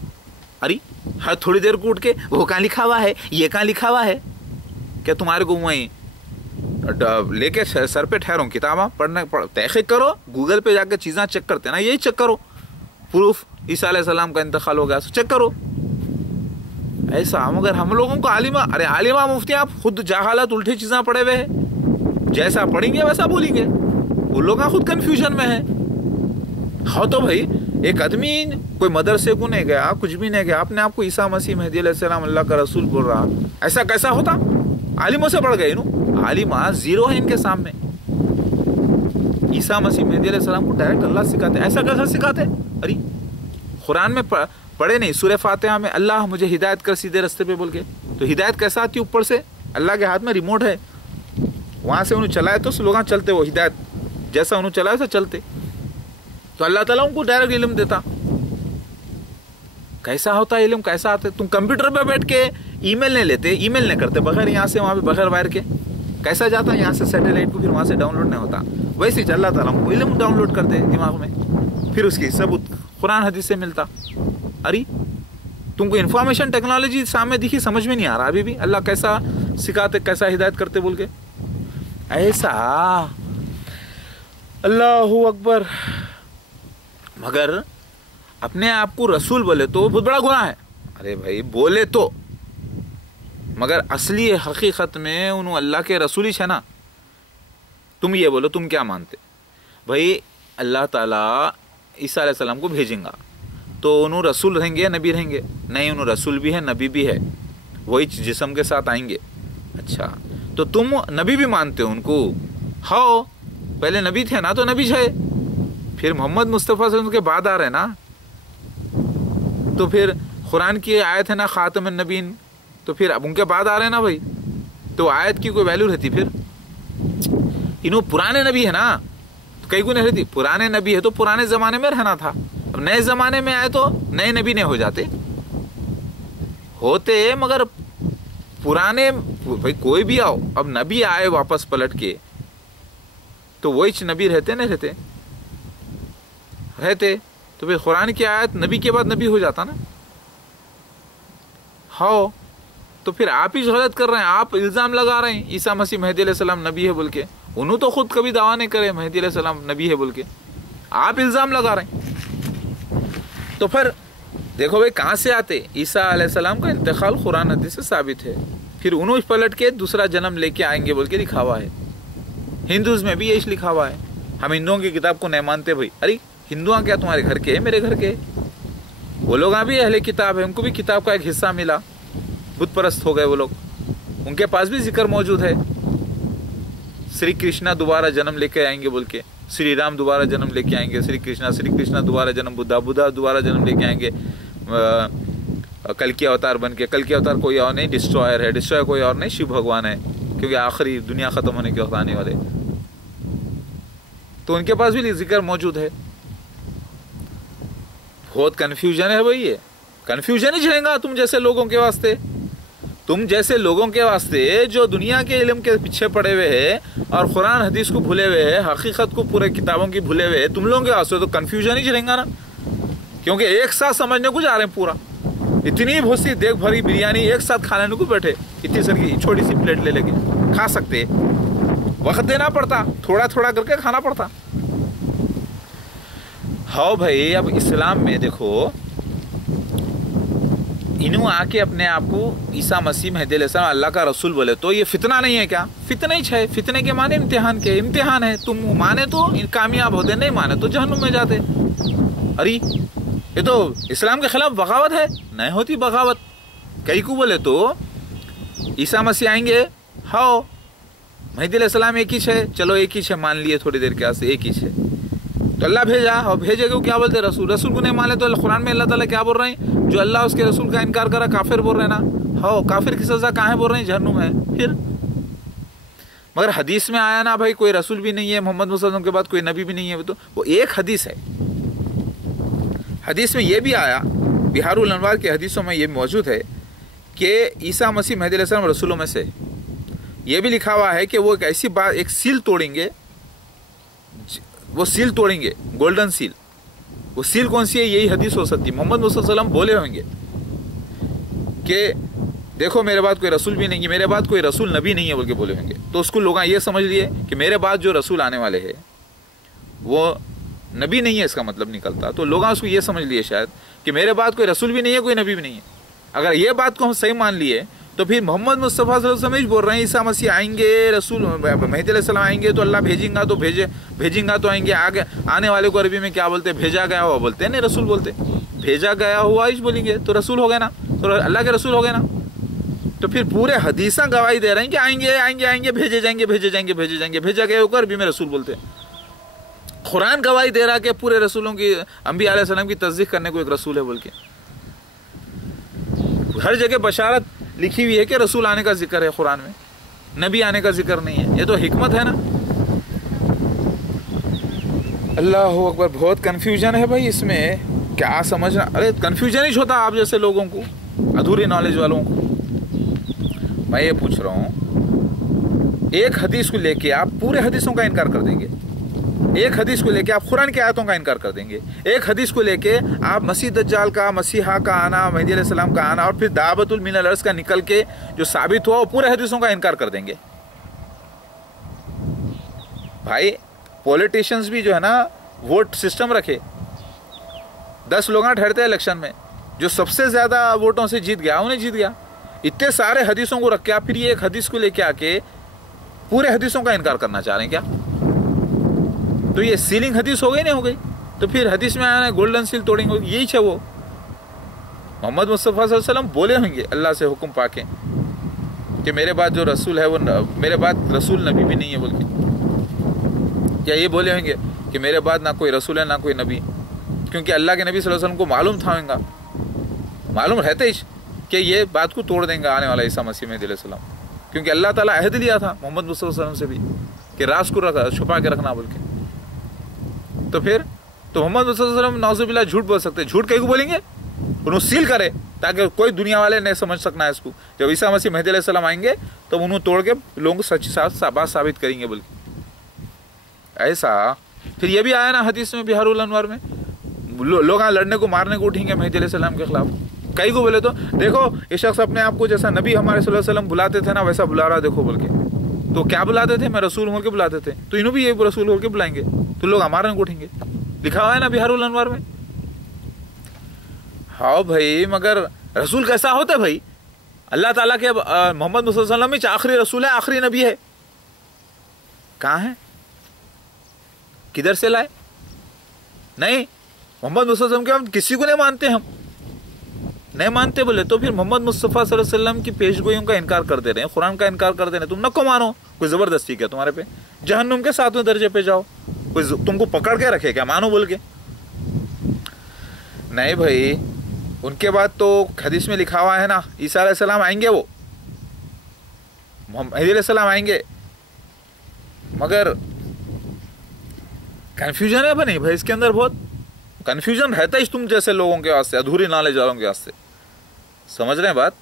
अरे हर थोड़ी देर को उठ के वो कहाँ लिखा हुआ है, ये कहाँ लिखा हुआ है? क्या तुम्हारे को वहीं लेके सर पे ठहरो किताबा पढ़ने तहक़ीक़ करो, गूगल पे जाकर चीज़ें चेक करते ना, यही चेक करो, प्रूफ ईसा अलैहिस्सलाम का इंतकाल हो गया चेक करो। ऐसा मगर हम लोगों को आलिमा, अरे आलिमा मुफ्ती आप खुद जहालत उल्टी चीज़ें पढ़े हुए हैं, जैसा पढ़ेंगे वैसा बोलेंगे, वो लोग खुद कन्फ्यूजन में है। हाँ तो भाई एक आदमी कोई मदरसे को नहीं गया, कुछ भी नहीं गया, अपने आपको ईसा मसीह महदी अलैहिस्सलाम अल्लाह का रसूल बोल रहा, ऐसा कैसा होता? आलिमों से पढ़ गए नु, आलिमा जीरो है इनके सामने। ईसा मसीह महदी अलैहिस्सलाम को डायरेक्ट अल्लाह सिखाते, ऐसा कैसा सिखाते? अरे कुरान में पढ़े नहीं, सूरह फातिहा में अल्लाह मुझे हिदायत कर सीधे रास्ते पे बोल के, तो हिदायत कैसा आती? ऊपर से अल्लाह के हाथ में रिमोट है, वहाँ से उन्हें चलाए तो लोग चलते, वो हिदायत जैसा उन्हें चलाए वैसा चलते, तो अल्लाह ताला उनको डायरेक्ट इल्म देता। कैसा होता इल्म, कैसा आता? तुम कंप्यूटर पे बैठ के ईमेल नहीं लेते, ईमेल नहीं करते बगैर यहाँ से वहाँ पे बगैर वायर के, कैसा जाता यहाँ से सैटेलाइट को, फिर वहाँ से डाउनलोड नहीं होता। वैसे ही अल्लाह ताला हमको इल्म डाउनलोड करते दिमाग में, फिर उसकी सबूत कुरान हदीस से मिलता। अरे तुमको इन्फॉर्मेशन टेक्नोलॉजी सामने दिखी, समझ में नहीं आ रहा अभी भी अल्लाह कैसा सिखाते, कैसा हिदायत करते बोल के। ऐसा अल्लाहू अकबर। मगर अपने आप को रसूल बोले तो बहुत बड़ा गुनाह है। अरे भाई बोले तो, मगर असली हकीकत में उन अल्लाह के रसूल ही है ना। तुम ये बोलो तुम क्या मानते भाई, अल्लाह ताला ईसा अलैहिस्सलाम को भेजेंगा तो उन्होंने रसूल रहेंगे, नबी रहेंगे? नहीं, उन्होंने रसूल भी है, नबी भी है, वही जिस्म के साथ आएंगे। अच्छा तो तुम नबी भी मानते हो उनको? हाँ, पहले नबी थे ना, तो नबी है, फिर मोहम्मद मुस्तफ़ा से उनके बाद आ रहे ना, तो फिर कुरान की आयत है ना खातमुन नबीन, तो फिर अब उनके बाद आ रहे ना भाई, तो आयत की कोई वैल्यू रहती? फिर इन्हों पुराने नबी है ना, तो कई को नहीं रहती। पुराने नबी है तो पुराने ज़माने में रहना था, अब नए ज़माने में आए तो नए नबी नहीं हो जाते, होते मगर पुराने। भाई कोई भी आओ, अब नबी आए वापस पलट के, तो वही नबी रहते नहीं रहते? रहते। तो फिर कुरान की आयत नबी के बाद नबी हो जाता ना। हाँ तो फिर आप ही गलत कर रहे हैं, आप इल्ज़ाम लगा रहे हैं ईसा मसीह महदी अलैहिस्सलाम नबी है बोल के, उन्होंने तो खुद कभी दावा नहीं करे महदी अलैहिस्सलाम नबी है बोल के, आप इल्ज़ाम लगा रहे हैं। तो फिर देखो भाई कहाँ से आते? ईसा अलैहिस्सलाम का इंतकाल कुरान हदीस से साबित है, फिर उन्होंने पलट के दूसरा जन्म लेके आएंगे बोल के लिखा हुआ है। हिंदूज़ में भी यही लिखा हुआ है। हम हिंदुओं की किताब को नहीं मानते भाई। अरे हिंदुआ क्या तुम्हारे घर के है, मेरे घर के? वो लोग भी अहले किताब है, उनको भी किताब का एक हिस्सा मिला, बुत परस्त हो गए वो लोग, उनके पास भी जिक्र मौजूद है श्री कृष्णा दोबारा जन्म लेके आएंगे बोल के, श्री राम दोबारा जन्म लेके आएंगे, श्री कृष्णा दोबारा जन्म, बुद्धा दोबारा जन्म लेके आएंगे, कल की अवतार बन के। कल की अवतार कोई और नहीं, डिस्ट्रॉयर है, डिस्ट्रॉयर कोई और नहीं, शिव भगवान है, क्योंकि आखिरी दुनिया ख़त्म होने के वक्त आने वाले, तो उनके पास भी जिक्र मौजूद है। बहुत कन्फ्यूजन है भाई, ये कन्फ्यूजन ही झेलेगा तुम जैसे लोगों के वास्ते, तुम जैसे लोगों के वास्ते जो दुनिया के इल्म के पीछे पड़े हुए हैं और कुरान हदीस को भूले हुए हैं, हकीकत को पूरे किताबों की भूले हुए हैं, तुम लोगों के वास्ते तो कन्फ्यूजन ही झेलेगा ना, क्योंकि एक साथ समझने को जा रहे हैं पूरा। इतनी बहुत सी देख भरी बिरयानी एक साथ खा लेने को बैठे, इतनी सर की छोटी सी प्लेट ले लेके खा सकते, वक्त देना पड़ता, थोड़ा थोड़ा करके खाना पड़ता। हाँ भाई, अब इस्लाम में देखो, इन्हों आके अपने आप को ईसा मसीह महदी अलैहिस्सलाम अल्लाह का रसूल बोले तो ये फितना नहीं है क्या? फितना ही है। फितने के माने इम्तिहान के, इम्तिहान है, तुम माने तो कामयाब होते, नहीं माने तो जहन्नुम में जाते। अरे ये तो इस्लाम के खिलाफ बगावत है, नहीं होती बगावत। कई को बोले तो ईसा मसीह आएंगे, हाँ महदी अलैहिस्सलाम एक ही है, चलो एक ही है मान लिए थोड़ी देर के वास्ते, एक ही है, तो अल्लाह भेजा और भेजेगा क्या बोलते? रसूल। रसूल को नहीं माने तो कुरान में अल्लाह ताला क्या बोल रहे हैं? जो अल्लाह उसके रसूल का इनकार करा काफिर बोल रहे हैं ना। हाँ, काफिर की सजा कहाँ है बोल रहे हैं? जहन्नुम है। फिर मगर हदीस में आया ना भाई, कोई रसूल भी नहीं है, मोहम्मद मुस्तफा के बाद कोई नबी भी नहीं है, तो वो एक हदीस है। हदीस में ये भी आया, बिहारुल अनवार की हदीसों में ये मौजूद है कि ईसा मसीह मेहदी अलैहिस्सलाम रसूलों में से। ये भी लिखा हुआ है कि वो एक ऐसी बात, एक सील तोड़ेंगे, वो सील तोड़ेंगे, गोल्डन सील। वो सील कौन सी है? यही हदीस हो सकती है। मोहम्मद मुस्तफा सल्लल्लाहु अलैहि वसल्लम बोले होंगे कि देखो मेरे बाद कोई रसूल भी नहीं है, मेरे बाद कोई रसूल नबी नहीं है बोल के बोले होंगे। तो उसको लोग ये समझ लिए कि मेरे बाद जो रसूल आने वाले हैं वो नबी नहीं है, इसका मतलब निकलता। तो लोग उसको ये समझ लिए शायद कि मेरे बाद कोई रसूल भी नहीं है, कोई नबी भी नहीं है। अगर ये बात को हम सही मान लिए तो फिर मोहम्मद मुस्तफ़ा सल्लल्लाहु अलैहि वसल्लम बोल रहे हैं ईसा मसीह आएंगे, रसूल मेहदी अलैहिस्सलाम आएंगे तो अल्लाह भेजेगा, तो भेजेगा तो आएंगे। आगे आने वाले को अरबी में क्या बोलते हैं? भेजा गया हुआ बोलते हैं, नहीं रसूल बोलते। भेजा गया हुआ ही बोलेंगे तो रसूल हो गए ना, तो अल्लाह के रसूल हो गए ना। तो फिर पूरे हदीसा गवाही दे रहे हैं कि आएंगे आएंगे आएंगे, भेजे जाएंगे भेजे जाएंगे भेजे जाएंगे, भेजा गया होकर अरबी में रसूल बोलते हैं। कुरान गवाही दे रहा कि पूरे रसूलों की, अंबिया अलैहिस्सलाम की तस्दीक करने को एक रसूल है बोल के। हर जगह बशारत लिखी हुई है कि रसूल आने का जिक्र है कुरान में, नबी आने का जिक्र नहीं है। ये तो हिकमत है ना। अल्लाह अकबर, बहुत कन्फ्यूजन है भाई इसमें, क्या समझना। अरे कन्फ्यूजन ही होता आप जैसे लोगों को, अधूरी नॉलेज वालों को। मैं ये पूछ रहा हूँ, एक हदीस को लेके आप पूरे हदीसों का इनकार कर देंगे, एक हदीस को लेके आप कुरान की आयतों का इनकार कर देंगे, एक हदीस को लेके आप मसीह दज्जाल का, मसीहा का आना, मेहदी अलैहिस्सलाम का आना और फिर दावतुल मिनल अर्ज़ का निकल के जो साबित हुआ वो पूरे हदीसों का इनकार कर देंगे। भाई पॉलिटिशियंस भी जो है ना वोट सिस्टम रखे, 10 लोग ठहरते हैं इलेक्शन में, जो सबसे ज्यादा वोटों से जीत गया उन्हें जीत गया। इतने सारे हदीसों को रख के आप फिर ये एक हदीस को लेके आके पूरे हदीसों का इनकार करना चाह रहे हैं क्या? तो ये सीलिंग हदीस हो गई नहीं हो गई? तो फिर हदीस में आना गोल्डन सील तोड़ेंगे, यही है वो। मोहम्मद मुस्तफ़ा सल्लल्लाहु अलैहि वसल्लम बोले होंगे अल्लाह से हुक्म पाके कि मेरे बाद जो रसूल है वो मेरे बाद रसूल नबी भी नहीं है बोल के। क्या ये बोले होंगे कि मेरे बाद ना कोई रसूल है ना कोई नबी? क्योंकि अल्लाह के नबी सल्लल्लाहु अलैहि वसल्लम को मालूम था, मालूम रहते ही कि ये बात को तोड़ देंगे आने वाला ईसा मसीह मेहदी अलैहिस्सलाम। क्योंकि अल्लाह ताला अहद लिया था मोहम्मद मुस्तफ़ा सल्लल्लाहु अलैहि वसल्लम से भी कि राज को छुपा के रखना बोल के। तो फिर तो मोहम्मद मुस्तफ़ा सल्लल्लाहु अलैहि वसल्लम नाउज़ुबिल्लाह झूठ बोल सकते, झूठ कहीं को बोलेंगे? उन्होंने सील करे ताकि कोई दुनिया वाले नहीं समझ सकना है इसको। जब ईसा मसीह मेहदी अलैहिस्सलाम आएंगे तो उन्होंने तोड़ के लोगों को सच्ची बात साबित करेंगे बोल के। ऐसा फिर ये भी आया ना हदीस में, बिहारुल अनवार में, लोग लड़ने को मारने को उठेंगे मेहदी अलैहिस्सलाम के खिलाफ। कई को बोले तो देखो ये शख्स अपने आप को जैसा नबी हमारे सल्लल्लाहु अलैहि वसल्लम बुलाते थे ना वैसा बुला रहा देखो बोल के। तो क्या बुलाते थे? मैं रसूल बोल के बुलाते थे, तो इन्हों भी ये रसूल बोल के बुलाएंगे तो लोग हमारे को उठेंगे। लिखा हुआ है ना बिहारुल अनवार में। हाँ भाई, मगर रसूल कैसा होता है भाई? अल्लाह ताला के मोहम्मद मुस्तफ़ा सल्लल्लाहु अलैहि वसल्लम आखिरी रसूल है, आखिरी नबी है। कहाँ है? किधर से लाए? नहीं, मोहम्मद मुस्तफ़ा सल्लल्लाहु अलैहि वसल्लम के हम किसी को नहीं मानते, हम नहीं मानते बोले तो फिर मोहम्मद मुस्तफ़ा सल्लल्लाहु अलैहि वसल्लम की पेशगोइयों का इनकार कर दे रहे हैं, कुरान का इनकार कर दे रहे हैं। तुम न को मानो, कोई ज़बरदस्ती क्या तुम्हारे पे? जहन्नुम के 7वें दर्जे पे जाओ, कोई तुमको पकड़ के रखे क्या मानो बोल के? नहीं भाई, उनके बाद तो हदीस में लिखा हुआ है ना ईसा अलैहिस्सलाम आएंगे, वो मेहदी अलैहिस्सलाम आएंगे। मगर कन्फ्यूजन है नहीं भाई इसके अंदर, बहुत कन्फ्यूजन रहता है तुम जैसे लोगों के वास्ते, अधूरी नॉलेज वालों के वास्ते। समझ रहे हैं बात?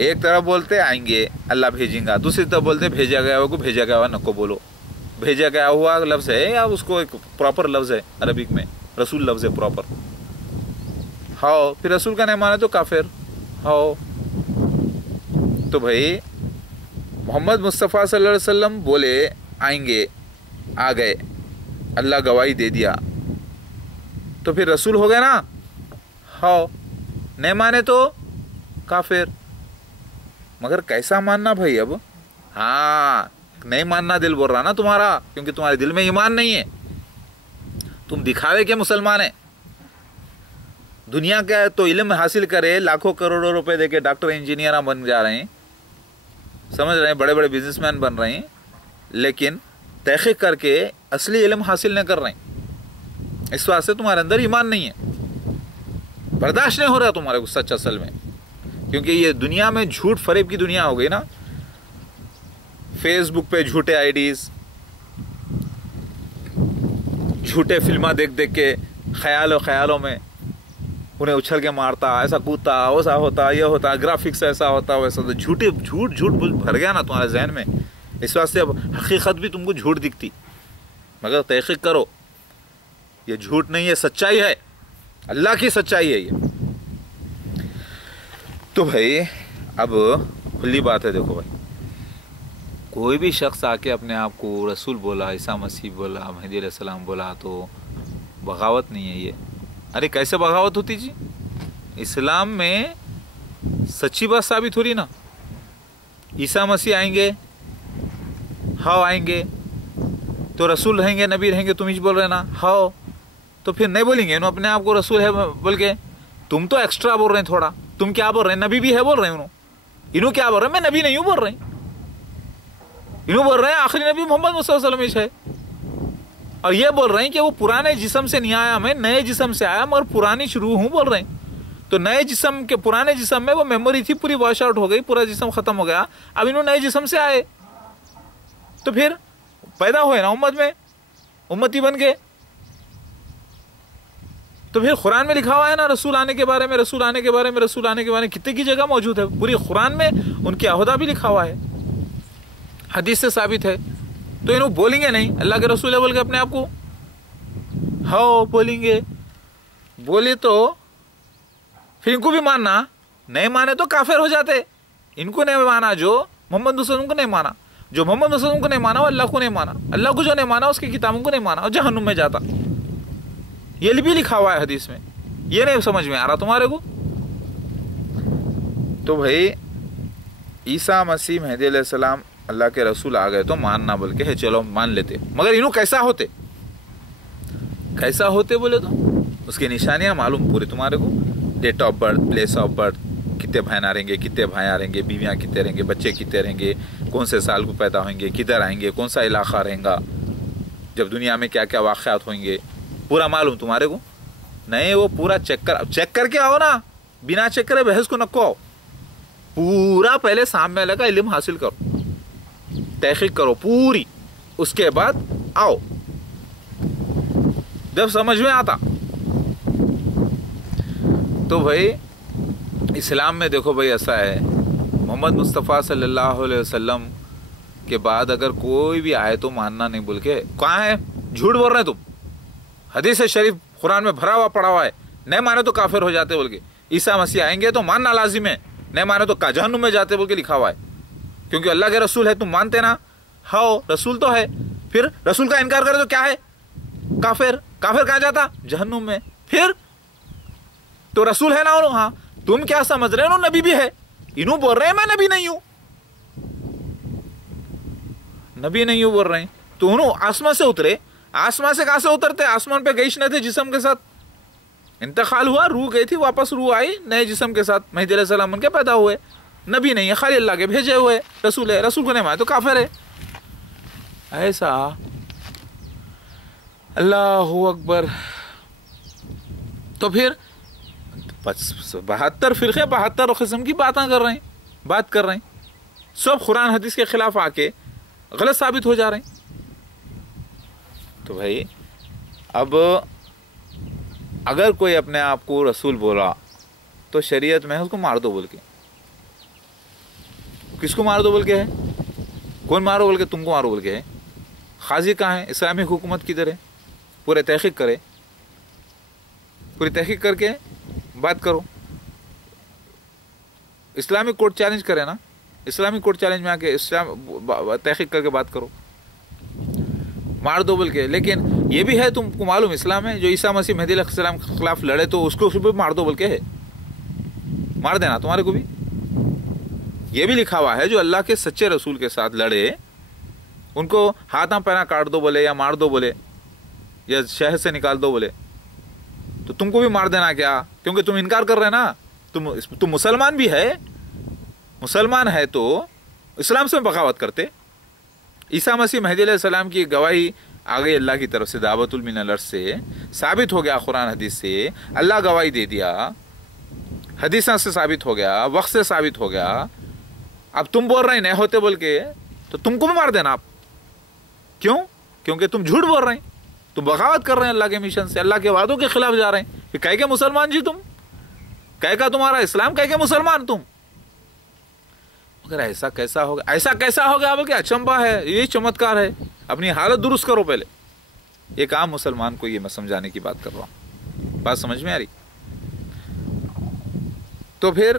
एक तरफ बोलते आएंगे अल्लाह भेजेगा, दूसरी तरफ बोलते भेजा गया हुआ को भेजा गया हुआ नको बोलो। भेजा गया हुआ लफ्ज़ है या उसको एक प्रॉपर लफ्ज़ है अरबिक में? रसूल लफ्ज़ है प्रॉपर। हाँ, फिर रसूल का नहीं माने तो काफिर। हाँ, तो भाई मोहम्मद मुस्तफ़ा सल्लल्लाहु अलैहि वसल्लम बोले आएंगे, आ गए, अल्लाह गवाही दे दिया, तो फिर रसूल हो गए ना। हाँ, नहीं माने तो काफिर। मगर कैसा मानना भाई अब? हाँ, नहीं मानना दिल बोल रहा ना तुम्हारा, क्योंकि तुम्हारे दिल में ईमान नहीं है। तुम दिखावे के मुसलमान है। दुनिया का तो इल्म हासिल करे, लाखों करोड़ों रुपए देके डॉक्टर इंजीनियर बन जा रहे हैं, समझ रहे हैं, बड़े बड़े बिजनेसमैन बन रहे हैं, लेकिन तहकीक करके असली इल्म हासिल नहीं कर रहे हैं। इस वास्ते तुम्हारे अंदर ईमान नहीं है, बर्दाश्त नहीं हो रहा तुम्हारे को सच असल में। क्योंकि ये दुनिया में झूठ फरेब की दुनिया हो गई ना। फेसबुक पे झूठे आईडीज, झूठे फिल्मा देख देख के ख्यालों में उन्हें उछल के मारता, ऐसा कूदता, वैसा होता, ये होता, ग्राफिक्स ऐसा होता, वैसा। तो झूठ भर गया ना तुम्हारे जहन में, इस वास्ते अब हकीकत भी तुमको झूठ दिखती। मगर तहकीक करो, ये झूठ नहीं है, सच्चाई है, अल्लाह की सच्चाई है ये। तो भाई अब खुली बात है, देखो भाई, कोई भी शख्स आके अपने आप को रसूल बोला, ईसा मसीह बोला, महदी अलैहिस्सलाम बोला, तो बगावत नहीं है ये। अरे कैसे बगावत होती जी? इस्लाम में सच्ची बात साबित हो रही ना। ईसा मसीह आएंगे, हाँ आएंगे, तो रसूल रहेंगे, नबी रहेंगे, तुम ही बोल रहे ना हाँ, तो फिर नहीं बोलेंगे इन्हों अपने आप को रसूल है बोल के? तुम तो एक्स्ट्रा बोल रहे हैं थोड़ा। तुम क्या बोल रहे हैं? नबी भी है बोल रहे हैं इन्हों क्या बोल रहे हैं? मैं नबी नहीं हूँ बोल रहे हैं। इन्हों बोल रहे हैं आखिरी नबी मोहम्मद सल्लल्लाहु अलैहि वसल्लम है, और ये बोल रहे हैं कि वो पुराने जिस्म से नहीं आया, मैं नए जिस्म से आया, मगर पुरानी शुरू हूँ बोल रहे हैं। तो नए जिस्म के, पुराने जिस्म में वो मेमोरी थी पूरी वॉश आउट हो गई, पूरा जिस्म खत्म हो गया, अब इन्होंने नए जिस्म से आए, तो फिर पैदा हुए ना उम्मत में, उम्मती बन गए। तो फिर कुरान में लिखा हुआ है ना रसूल आने के बारे में, रसूल आने के बारे में, रसूल आने के बारे में कितने की जगह मौजूद है, पूरी कुरान में उनके अहदा भी लिखा हुआ है, हदीस से साबित है। तो इन्हों बोलेंगे नहीं अल्लाह के रसूल है बोल के अपने आप को? हाँ बोलेंगे, बोले तो फिर इनको भी मानना, नहीं माने तो काफिर हो जाते। इनको नहीं माना, जो मोहम्मद रसूल को नहीं माना, जो मोहम्मद रसूल को नहीं माना वो अल्लाह को नहीं माना, अल्लाह को जो नहीं माना उसकी किताबों को नहीं माना, और जहन्नुम में जाता। ये भी लिखा हुआ है हदीस में, ये नहीं समझ में आ रहा तुम्हारे को? तो भाई ईसा मसीह महदी अलैहिस्सलाम अल्लाह के रसूल आ गए तो मानना बोल के है, चलो मान लेते। मगर इन्हों कैसा होते, कैसा होते बोले तो उसकी निशानियां मालूम पूरी तुम्हारे को, date of birth, place of birth, कितने बहना रहेंगे, कितने भाई रहेंगे, बीवियां कितने रहेंगे, बच्चे कितने रहेंगे, कौन से साल को पैदा होंगे, किधर आएंगे, कौन सा इलाका रहेगा, जब दुनिया में क्या क्या वाक़यात होंगे, पूरा मालूम तुम्हारे को? नहीं, वो पूरा चेक करके आओ ना, बिना चेक करे बहस को नको आओ, पूरा पहले सामने लगा इल्म हासिल करो, तहकीक करो पूरी, उसके बाद आओ, जब समझ में आता। तो भाई इस्लाम में देखो भाई ऐसा है, मोहम्मद मुस्तफ़ा सल्लल्लाहु अलैहि वसल्लम के बाद अगर कोई भी आए तो मानना नहीं बोल के, कहाँ है? झूठ बोल रहे हैं तुम, हदीस शरीफ कुरान में भरा हुआ पड़ा हुआ है, नहीं माने तो काफिर हो जाते बोल के। ईसा मसीह आएंगे तो मानना लाजिम है, नहीं माने तो जहन्नुम में जाते बोल के लिखा हुआ है, क्योंकि अल्लाह के रसूल है, तुम मानते ना? हाँ रसूल तो है, फिर रसूल का इनकार करे तो क्या है? काफिर। काफिर कहाँ जाता? जहन्नुम में। फिर तो रसूल है ना उन्होंने, हाँ तुम क्या समझ रहे हो नबी भी है, इन्हों बोल रहे हैं मैं नबी नहीं हूं, नबी नहीं हूं बोल रहे हैं। तो उन्होंने आसमान से उतरे, आसमान से कहां से उतरते? आसमान पे गईश नहीं थे जिस्म के साथ, इंतकाल हुआ, रूह गई थी, वापस रूह आई नए जिस्म के साथ, महदी अलैहिस्सलाम उनके पैदा हुए, नबी नहीं है, खाली अल्लाह के भेजे हुए रसूल है, रसूल को नहीं माने तो काफिर है। ऐसा अल्लाहू अकबर। तो फिर 72 फिरके 72 किस्म की बात कर रहे हैं, सब कुरान हदीस के खिलाफ आके गलत साबित हो जा रहे हैं। तो भाई अब अगर कोई अपने आप को रसूल बोला तो शरीयत में है उसको मार दो बोल के। किसको मार दो बोल के है? कौन मारो बोल के? तुमको मारो बोल के है। खाजी कहाँ है? इस्लामिक हुकूमत किधर है? पूरे तहकीक करे, पूरी तहकीक करके बात करो। इस्लामिक कोर्ट चैलेंज करे ना, इस्लामिक कोर्ट चैलेंज में आके इस्लाम तहकीक करके बात करो, मार दो बोल के। लेकिन ये भी है तुमको मालूम इस्लाम में, जो ईसा मसीह महदी अलैहिस्सलाम के खिलाफ लड़े तो उसको भी मार दो बोल के है, मार देना तुम्हारे को भी। ये भी लिखा हुआ है जो अल्लाह के सच्चे रसूल के साथ लड़े उनको हाथां पैना काट दो बोले, या मार दो बोले, या शहर से निकाल दो बोले, तो तुमको भी मार देना क्या? क्योंकि तुम इनकार कर रहे हैं ना, तुम मुसलमान भी है, मुसलमान है तो इस्लाम से बगावत करते। ईसा मसीह महदी अलैहिस्सलाम की गवाही आ गई अल्लाह की तरफ से, दावतुल मिनल अर्श से साबित हो गया, कुरान हदीस से अल्लाह गवाही दे दिया, हदीसा से साबित हो गया, वक्त से साबित हो गया। अब तुम बोल रहे हैं नहीं होते बोल के, तो तुमको भी मार देना आप। क्यों? क्योंकि तुम झूठ बोल रहे हैं। تو بغاوت کر رہے ہیں اللہ کے مشن سے, اللہ کے وعدوں کے خلاف جا رہے ہیں. پھر کہے کہ مسلمان جی تم, کہے کہ تمہارا اسلام, کہے کہ مسلمان تم. مگر ایسا کیسا ہوگا, ایسا کیسا ہوگا بلکہ اچنبا ہے, یہ چمتکار ہے. اپنی حالت درست کرو پہلے. ایک عام مسلمان کو یہ میں سمجھانے کی بات کر رہا ہوں, بات سمجھ میں آ رہی. تو پھر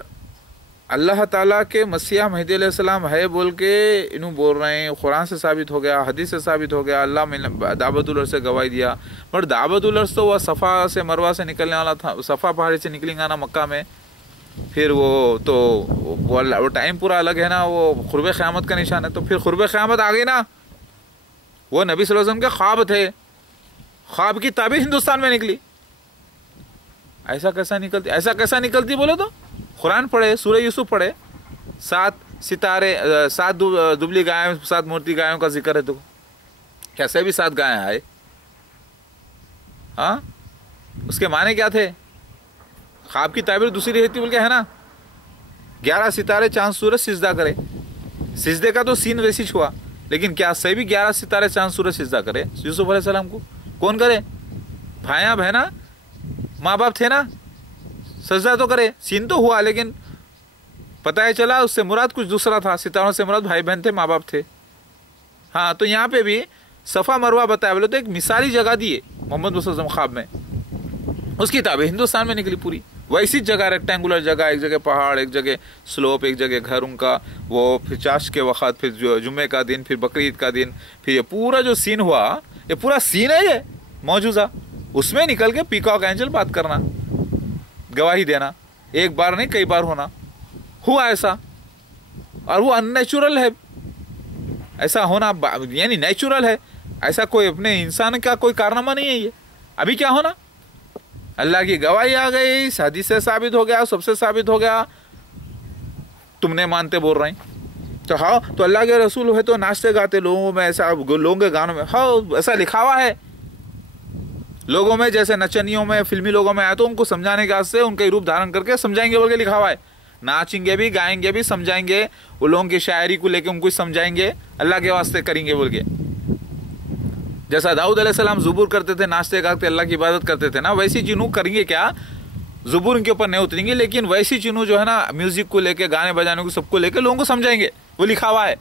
اللہ تعالیٰ کے مسیح مہدی علیہ السلام ہے بول کے انہوں بول رہے ہیں, قرآن سے ثابت ہو گیا, حدیث سے ثابت ہو گیا, اللہ میں دعوت الارض سے گواہی دیا. پر دعوت الارض تو وہ صفا سے مروہ سے نکلنے والا تھا, صفا پہاڑی سے نکلیں گا نا مکہ میں. پھر وہ تو وہ ٹائم پورا الگ ہے نا, وہ قرب قیامت کا نشان ہے. تو پھر قرب قیامت آ گئی نا, وہ نبی صلی اللہ علیہ وسلم کے خواب تھے, خواب کی تعبیر ہندوستان میں نکلی. ایسا کیسا نکلتی بولے تو قرآن پڑھے, سورہ یوسف پڑھے, 7 ستارے, 7 دبلی گائے, 7 مورتی گایوں کا ذکر ہے. تو کیسے بھی 7 گائیں آئے, ہاں اس کے معنی کیا تھے؟ خواب کی تعبیر دوسری رہتی بول کے ہے نا, 11 ستارے چاند سورج سجدہ کرے. سجدے کا تو سین ویسی ہوا, لیکن کیا صحیح بھی 11 ستارے چاند سورج سجدہ کرے یوسف علیہ السلام کو؟ کون کرے؟ بھائیاں بہنا ماں باپ تھے نا, سجدہ تو کرے. سین تو ہوا, لیکن پتہ ہے چلا اس سے مراد کچھ دوسرا تھا. ستاروں سے مراد بھائی بہن تھے, ماں باپ تھے. ہاں تو یہاں پہ بھی صفا مروہ بتایا بولے تو ایک مثالی جگہ دیے محمد صلی اللہ علیہ وسلم خواب میں. اس کی تعبیر ہندوستان میں نکلی پوری ویسی جگہ, ریکٹینگولر جگہ, ایک جگہ پہاڑ, ایک جگہ سلوپ, ایک جگہ گھر ان کا. وہ پھر چاشت کے وقت, پھر جمعے کا دن, پھر بقرعید کا دن, پھر یہ پورا جو سین ہوا, یہ پورا سین ہے یہ موجودہ. اس میں نکل کے پیکاک اینجل بات کرنا, گواہی دینا, ایک بار نہیں کئی بار ہونا, ہوا ایسا. اور وہ ان نیچرل ہے, ایسا ہونا یعنی نیچرل ہے. ایسا کوئی اپنے انسان کا کوئی کارنامہ نہیں ہے یہ. ابھی کیا ہونا, اللہ کی گواہی آ گئی, حدیث سے ثابت ہو گیا, سب سے ثابت ہو گیا, تم نے مانتے بول رہے ہیں. تو ہاں تو اللہ کے رسول ہے تو ناچتے گاتے لوگوں میں, ایسا لوگوں کے گانوں میں ہاں ایسا لکھا ہوا ہے لوگوں میں, جیسے نچنیوں میں, فلمی لوگوں میں آئے تو ان کو سمجھانے کے واسطے ان کے روپ دھارن کر کے سمجھائیں گے بول کے لکھا ہوا ہے. ناچیں گے بھی, گائیں گے بھی, سمجھائیں گے, وہ لوگوں کی شاعری کو لے کے ان کو سمجھائیں گے, اللہ کے واسطے کریں گے بول کے. جیسا داؤد علیہ السلام زبور کرتے تھے, ناچتے گاتے اللہ کی عبادت کرتے تھے نا, ویسی چینو کریں گے. کیا زبور ان کے اوپر نہیں اتریں گے, لیکن ویسی چینو جو ہے نا میوزک کو لے کے, گانے بجانے کو, سب کو لے کے لوگوں کو سمجھائیں گے. وہ لکھا ہوا ہے,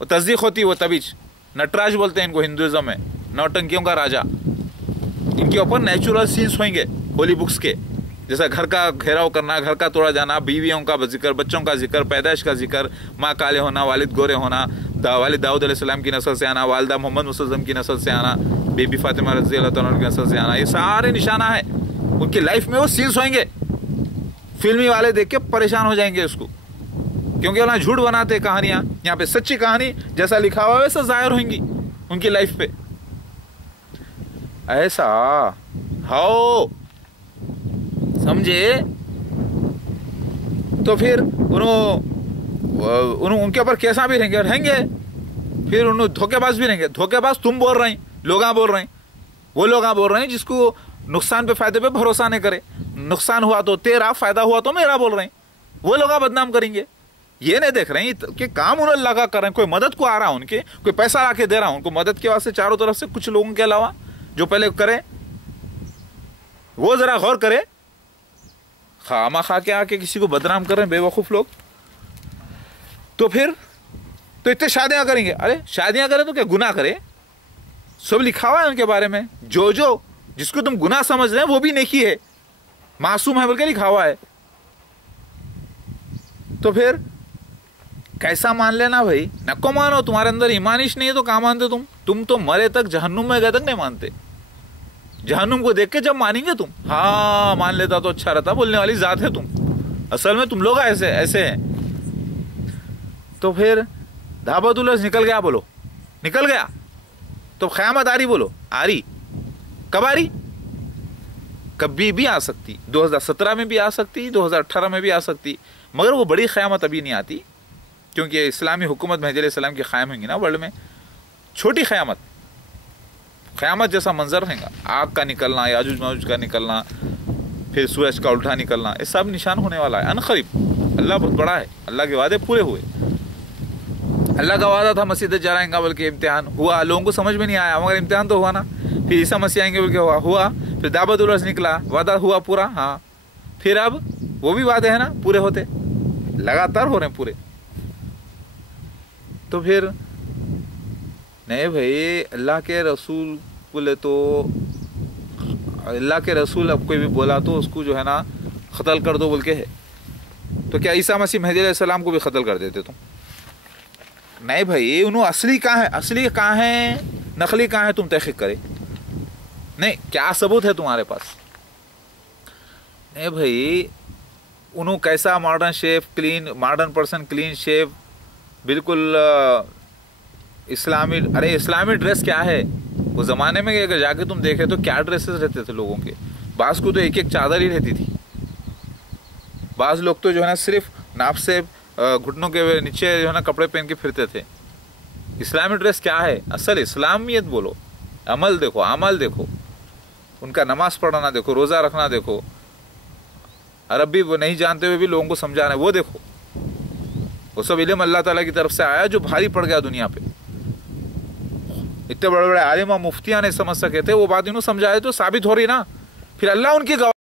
وہ تصدیق ہوتی. وہ تبیج نٹراج بولتے ہیں ان کو ہندوازم میں, نوٹنکیوں کا راجا. ان کے اوپر نیچرل سینس ہوئیں گے ہولی بکس کے, جیسا گھر کا گھیراؤ کرنا, گھر کا توڑا جانا, بیویوں کا ذکر, بچوں کا ذکر, پیدائش کا ذکر, ماں کالے ہونا, والد گورے ہونا, والد داؤد علیہ السلام کی نسل سے آنا, والدہ محمد صلی اللہ علیہ وسلم کی نسل سے آنا, بی بی فاطمہ رضی اللہ تعالیٰ کی نسل سے آنا. یہ سارے نشانہ ہیں ان کی لائف میں. وہ سینس ہوئیں گے, فلمی والے دیکھ کے پریشان ہو جائیں گے اس کو, کیونکہ وہاں جھوٹ بناتے کہانیاں. یہاں پہ سچی کہانی جیسا لکھا ہوا ویسا ظاہر ہوئیں گی ان کی لائف پہ. ایسا ہاؤ سمجھے. تو پھر ان کے اوپر کیسا بھی رہیں گے. پھر انہوں دھوکے باز بھی رہیں گے. دھوکے باز تم بول رہے ہیں, لوگاں بول رہے ہیں, وہ لوگاں بول رہے ہیں جس کو نقصان پہ فائدے پہ بھروسہ نہیں کرے. نقصان ہوا تو تیرا, فائدہ ہوا تو میرا بول رہے ہیں. وہ لوگاں بدنام کریں گے. یہ نہیں دیکھ رہے ہیں کہ کام انہوں اللہ کا کر رہے ہیں. کوئی مدد کو آ رہا ان کے, کوئی پیسہ لا کے دے رہا ان کو مدد کے واسطے چاروں طرف سے. کچھ لوگوں کے علاوہ جو پہلے کرے وہ ذرا غور کرے. خامہ خا کے آ کے کسی کو بدنام کر رہے ہیں بے وقوف لوگ. تو پھر تو اتنے شادیاں کریں گے. ارے شادیاں کریں تو کیا گناہ کرے؟ سب لکھا ہوا ہے ان کے بارے میں. جو جس کو تم گناہ سمجھ رہے ہیں وہ بھی نیکی ہے, معصوم ہے بول کے لکھا ہوا ہے. تو پھر کیسا مان لینا بھائی؟ نکو مانو. تمہارے اندر ایمانش نہیں ہے تو کہاں مانتے تم تو مرے تک, جہنم میں گئے تک نہیں مانتے. جہنم کو دیکھ کے جب مانیں گے تم, ہاں مان لیتا تو اچھا رہتا بولنے والی ذات ہے تم. اصل میں تم لوگ ایسے ہیں. تو پھر دعوت الارض نکل گیا بولو, نکل گیا. تو قیامت آ رہی بولو, آ رہی. کب آ رہی؟ کبھی بھی آ سکتی. 2017 میں بھی آ سکتی, 2018 میں بھی آ سکتی. مگر وہ بڑی قیامت ابھی نہیں آتی, کیونکہ اسلامی حکومت مہدی علیہ السلام کی قائم ہوگی نا ورلڈ میں. چھوٹی قیامت جیسا منظر رہے گا. آگ کا نکلنا, یاجوج ماجوج کا نکلنا, پھر سورج کا الٹا نکلنا, یہ سب نشان ہونے والا ہے عنقریب. اللہ بہت بڑا ہے, اللہ کے وعدے پورے ہوئے. اللہ کا وعدہ تھا مسیح دجال آئے گا بلکہ امتحان ہوا, لوگوں کو سمجھ میں نہیں آیا, مگر امتحان تو ہوا نا. फिर ईसा मसीह आएंगे बोल के हुआ, फिर दावतुल अर्ज निकला, वादा हुआ पूरा, हाँ, फिर अब वो भी वादे हैं ना पूरे होते, लगातार हो रहे हैं पूरे। तो फिर नहीं भाई, अल्लाह के रसूल बोले तो, अल्लाह के रसूल अब कोई भी बोला तो उसको जो है ना क़त्ल कर दो बोल के है, तो क्या ईसा मसीह मेहदी अलैहिस्सलाम को भी क़त्ल कर देते तुम? नहीं भाई, उन्होंने असली कहाँ है, असली कहाँ है, नकली कहाँ है, तुम तहक़ीक़ करे। नहीं, क्या सबूत है तुम्हारे पास? नहीं भाई, उन्होंने कैसा modern chef, clean modern person, clean chef, बिल्कुल इस्लामी, अरे इस्लामी ड्रेस क्या है वो ज़माने में, अगर जाके तुम देखे तो क्या ड्रेसेस रहते थे लोगों के। बास को तो एक एक चादर ही रहती थी, बाज़ लोग तो जो है ना सिर्फ नाप से घुटनों के नीचे जो है ना कपड़े पहन के फिरते थे। इस्लामी ड्रेस क्या है, असल इस्लामियत बोलो, अमल देखो, अमल देखो, उनका नमाज पढ़ना देखो, रोज़ा रखना देखो, अरबी वो नहीं जानते हुए भी लोगों को समझाना, वो देखो। वो सब इल्म अल्लाह ताला की तरफ से आया जो भारी पड़ गया दुनिया पे। इतने बड़े बड़े आलिम और मुफ्तियाँ नहीं समझ सके थे, वो बात इन्होंने समझाए तो साबित हो रही ना, फिर अल्लाह उनकी गवाही